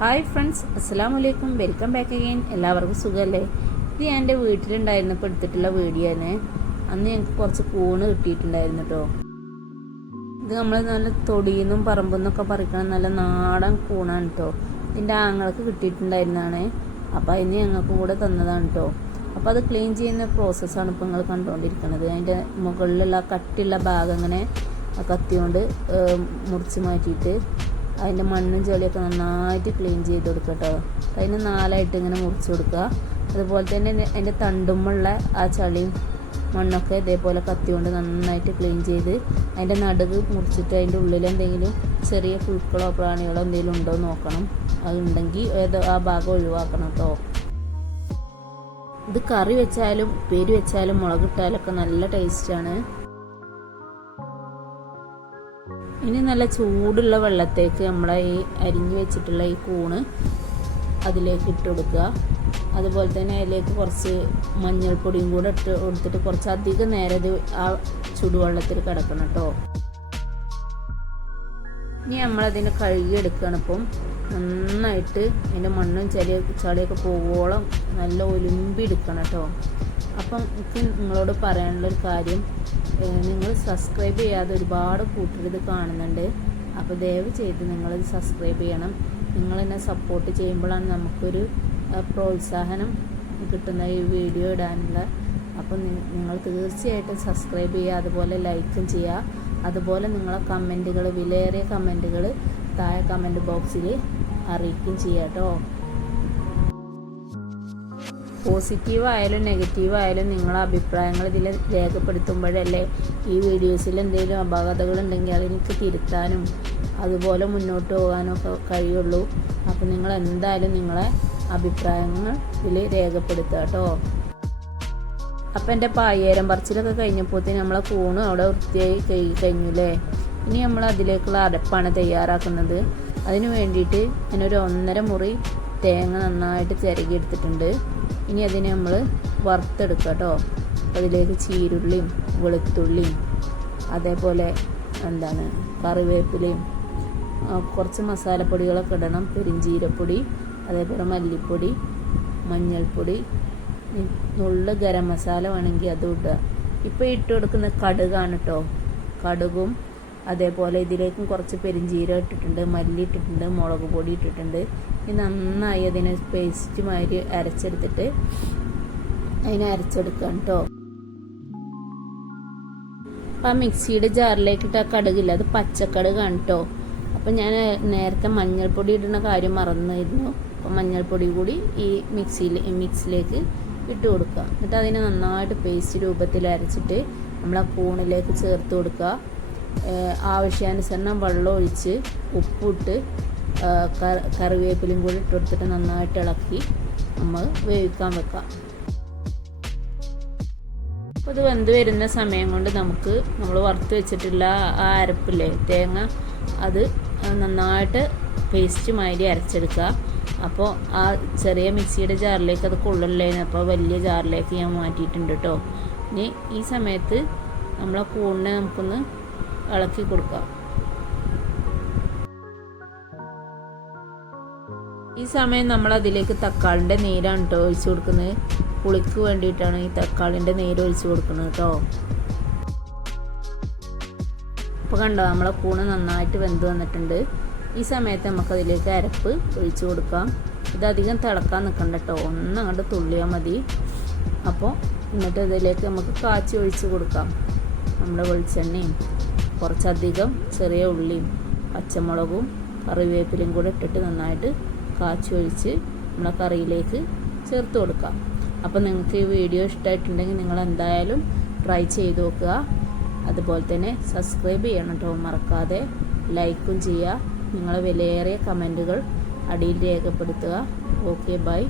Hi friends, അസ്സലാമലൈക്കും. Welcome back again. എല്ലാവർക്കും സുഖമല്ലേ? ഇത് ഞാൻ എൻ്റെ വീട്ടിലുണ്ടായിരുന്നപ്പോൾ എടുത്തിട്ടുള്ള വീഡിയോ ആണ്. അന്ന് ഞങ്ങൾക്ക് കുറച്ച് കൂണ് കിട്ടിയിട്ടുണ്ടായിരുന്നു കേട്ടോ. ഇത് നമ്മൾ നല്ല തൊടിയിൽ നിന്നും പറമ്പിൽ നിന്നൊക്കെ പറിക്കണം നല്ല നാടൻ കൂണാണ് കേട്ടോ. ഇതിൻ്റെ ആങ്ങൾക്ക് കിട്ടിയിട്ടുണ്ടായിരുന്നതാണ്. അപ്പോൾ അതിന് ഞങ്ങൾക്ക് കൂടെ തന്നതാണ് കേട്ടോ. അപ്പോൾ അത് ക്ലീൻ ചെയ്യുന്ന പ്രോസസ്സാണ് ഇപ്പോൾ നിങ്ങൾ കണ്ടുകൊണ്ടിരിക്കുന്നത്. അതിൻ്റെ മുകളിലുള്ള കട്ടിയുള്ള ഭാഗം അങ്ങനെ കത്തി കൊണ്ട് മുറിച്ച് മാറ്റിയിട്ട് അതിൻ്റെ മണ്ണും ചെളിയൊക്കെ നന്നായിട്ട് ക്ലീൻ ചെയ്ത് കൊടുക്കുക കേട്ടോ. അതിന് നാലായിട്ട് ഇങ്ങനെ മുറിച്ച് കൊടുക്കുക. അതുപോലെ തന്നെ അതിൻ്റെ തണ്ടുമുള്ള ആ ചളിയും മണ്ണൊക്കെ ഇതേപോലെ കത്തി കൊണ്ട് നന്നായിട്ട് ക്ലീൻ ചെയ്ത് അതിൻ്റെ നടുവ് മുറിച്ചിട്ട് അതിൻ്റെ ഉള്ളിൽ എന്തെങ്കിലും ചെറിയ പുഴുക്കളോ പ്രാണികളോ എന്തെങ്കിലും ഉണ്ടോ എന്ന് നോക്കണം. അതുണ്ടെങ്കിൽ ആ ഭാഗം ഒഴിവാക്കണം കേട്ടോ. ഇത് കറി വെച്ചാലും ഉപ്പേരി വെച്ചാലും മുളകിട്ടാലൊക്കെ നല്ല ടേസ്റ്റാണ്. ഇനി നല്ല ചൂടുള്ള വെള്ളത്തേക്ക് നമ്മളെ ഈ അരിഞ്ഞു വെച്ചിട്ടുള്ള ഈ കൂണ് അതിലേക്ക് ഇട്ട് കൊടുക്കുക. അതുപോലെ തന്നെ അതിലേക്ക് കുറച്ച് മഞ്ഞൾപ്പൊടിയും കൂടെ ഇട്ട് കൊടുത്തിട്ട് കുറച്ചധികം നേരം ഇത് ആ ചുടുവെള്ളത്തിൽ കിടക്കണം കേട്ടോ. ഇനി നമ്മളതിനെ കഴുകിയെടുക്കണം. ഇപ്പം നന്നായിട്ട് അതിൻ്റെ മണ്ണും ചളിയൊക്കെ പോവോളം നല്ല ഒലുമ്പി എടുക്കണം കേട്ടോ. അപ്പം എനിക്ക് നിങ്ങളോട് പറയാനുള്ളൊരു കാര്യം, നിങ്ങൾ സബ്സ്ക്രൈബ് ചെയ്യാതെ ഒരുപാട് കൂട്ടരിത് കാണുന്നുണ്ട്. അപ്പോൾ ദയവ് ചെയ്ത് നിങ്ങളിത് സബ്സ്ക്രൈബ് ചെയ്യണം. നിങ്ങളെന്നെ സപ്പോർട്ട് ചെയ്യുമ്പോഴാണ് നമുക്കൊരു പ്രോത്സാഹനം കിട്ടുന്ന ഈ വീഡിയോ ഇടാനുള്ള. അപ്പം നിങ്ങൾ തീർച്ചയായിട്ടും സബ്സ്ക്രൈബ് ചെയ്യുക, അതുപോലെ ലൈക്കും ചെയ്യുക. അതുപോലെ നിങ്ങളെ കമൻറ്റുകൾ, വിലയേറിയ കമൻറ്റുകൾ താഴെ കമൻറ്റ് ബോക്സിൽ അറിയിക്കുകയും ചെയ്യുക കേട്ടോ. പോസിറ്റീവായാലും നെഗറ്റീവായാലും നിങ്ങളെ അഭിപ്രായങ്ങൾ ഇതിൽ രേഖപ്പെടുത്തുമ്പോഴല്ലേ ഈ വീഡിയോസിൽ എന്തെങ്കിലും അപാകതകളുണ്ടെങ്കിൽ അതെനിക്ക് തിരുത്താനും അതുപോലെ മുന്നോട്ട് പോകാനും ഒക്കെ കഴിയുള്ളൂ. അപ്പോൾ നിങ്ങൾ എന്തായാലും നിങ്ങളെ അഭിപ്രായങ്ങൾ ഇതിൽ രേഖപ്പെടുത്തുക കേട്ടോ. അപ്പം എൻ്റെ പായേരം പറിച്ചിലൊക്കെ കഴിഞ്ഞപ്പോഴത്തേന് നമ്മളെ കൂണ് അവിടെ വൃത്തിയായി കഴിഞ്ഞില്ലേ. ഇനി നമ്മൾ അതിലേക്കുള്ള അരപ്പാണ് തയ്യാറാക്കുന്നത്. അതിന് വേണ്ടിയിട്ട് ഞാനൊരു 1.5 മുറി തേങ്ങ നന്നായിട്ട് ചിരകി എടുത്തിട്ടുണ്ട്. ഇനി അതിനെ നമ്മൾ വറുത്തെടുക്കുക കേട്ടോ. അതിലേക്ക് ചീരുള്ളിയും വെളുത്തുള്ളിയും അതേപോലെ കറിവേപ്പിലയും കുറച്ച് മസാലപ്പൊടികളൊക്കെ ഇടണം. പെരിഞ്ചീരപ്പൊടി, അതേപോലെ മല്ലിപ്പൊടി, മഞ്ഞൾപ്പൊടി, നുള്ള ഗരം മസാല വേണമെങ്കിൽ അതും ഇടുക. ഇപ്പോൾ ഇട്ട് കൊടുക്കുന്ന കടുകാണ് കേട്ടോ. കടുകും അതേപോലെ ഇതിലേക്കും കുറച്ച് പെരിഞ്ചീരം ഇട്ടിട്ടുണ്ട്, മല്ലി ഇട്ടിട്ടുണ്ട്, മുളക് പൊടി ഇട്ടിട്ടുണ്ട്. ഇനി നന്നായി അതിനെ പേസ്റ്റ് മാതിരി അരച്ചെടുത്തിട്ട് അതിനെ അരച്ചെടുക്കാം കേട്ടോ. അപ്പം ആ മിക്സിയുടെ ജാറിലേക്കിട്ട് ആ കടുകില്ല, അത് പച്ചക്കടുകാണ് കേട്ടോ. അപ്പം ഞാൻ നേരത്തെ മഞ്ഞൾപ്പൊടി ഇടുന്ന കാര്യം മറന്നിരുന്നു. അപ്പം മഞ്ഞൾപ്പൊടി കൂടി ഈ മിക്സിലേക്ക് ഇട്ട് കൊടുക്കുക. എന്നിട്ട് അതിനെ നന്നായിട്ട് പേസ്റ്റ് രൂപത്തിൽ അരച്ചിട്ട് നമ്മൾ ആ കൂണിലേക്ക് ചേർത്ത് കൊടുക്കുക. ആവശ്യാനുസരണം വെള്ളം ഒഴിച്ച് ഉപ്പിട്ട് കറിവേപ്പിലയും കൂടി ഇട്ട് കൊടുത്തിട്ട് നന്നായിട്ട് ഇളക്കി നമ്മൾ വേവിക്കാൻ വെക്കാം. അപ്പോൾ ഇത് വെന്ത് വരുന്ന സമയം കൊണ്ട് നമുക്ക് നമ്മൾ വറുത്ത് വെച്ചിട്ടുള്ള ആ അരപ്പില്ലേ തേങ്ങ, അത് നന്നായിട്ട് പേസ്റ്റ് മാതിരി അരച്ചെടുക്കുക. അപ്പോൾ ആ ചെറിയ മിക്സിയുടെ ജാറിലേക്ക് അത് കൊള്ളില്ലേന്ന്, അപ്പോൾ വലിയ ജാറിലേക്ക് ഞാൻ മാറ്റിയിട്ടുണ്ട് കേട്ടോ. ഇനി ഈ സമയത്ത് നമ്മളെ കൂണിനെ നമുക്കൊന്ന് ഇളക്കി കൊടുക്കാം. ഈ സമയം നമ്മൾ അതിലേക്ക് തക്കാളിൻ്റെ നീരാണ് കേട്ടോ ഒഴിച്ച് കൊടുക്കുന്നത്. പുളിക്ക് വേണ്ടിയിട്ടാണ് ഈ തക്കാളിൻ്റെ നീര് ഒഴിച്ച് കൊടുക്കുന്നത് കേട്ടോ. ഇപ്പോൾ കണ്ടോ, നമ്മളെ കൂണ് നന്നായിട്ട് വെന്ത് വന്നിട്ടുണ്ട്. ഈ സമയത്ത് നമുക്കതിലേക്ക് അരപ്പ് ഒഴിച്ച് കൊടുക്കാം. ഇതധികം തിളക്കാൻ നിൽക്കണ്ട കേട്ടോ, ഒന്നങ്ങോട്ട് തുള്ളിയാൽ മതി. അപ്പോൾ എന്നിട്ട് ഇതിലേക്ക് നമുക്ക് കാച്ചി ഒഴിച്ച് കൊടുക്കാം. നമ്മുടെ വെളിച്ചെണ്ണയും കുറച്ചധികം ചെറിയ ഉള്ളിയും പച്ചമുളകും കറിവേപ്പിലയും കൂടെ ഇട്ടിട്ട് നന്നായിട്ട് കാച്ചി ഒഴിച്ച് നമ്മളെ കറിയിലേക്ക് ചേർത്ത് കൊടുക്കാം. അപ്പോൾ നിങ്ങൾക്ക് ഈ വീഡിയോ ഇഷ്ടമായിട്ടുണ്ടെങ്കിൽ നിങ്ങൾ എന്തായാലും ട്രൈ ചെയ്ത് നോക്കുക. അതുപോലെ തന്നെ സബ്സ്ക്രൈബ് ചെയ്യണം കേട്ടോ, മറക്കാതെ ലൈക്കും ചെയ്യുക. നിങ്ങളെ വിലയേറിയ കമൻറ്റുകൾ അടിയിൽ രേഖപ്പെടുത്തുക. Okay, by.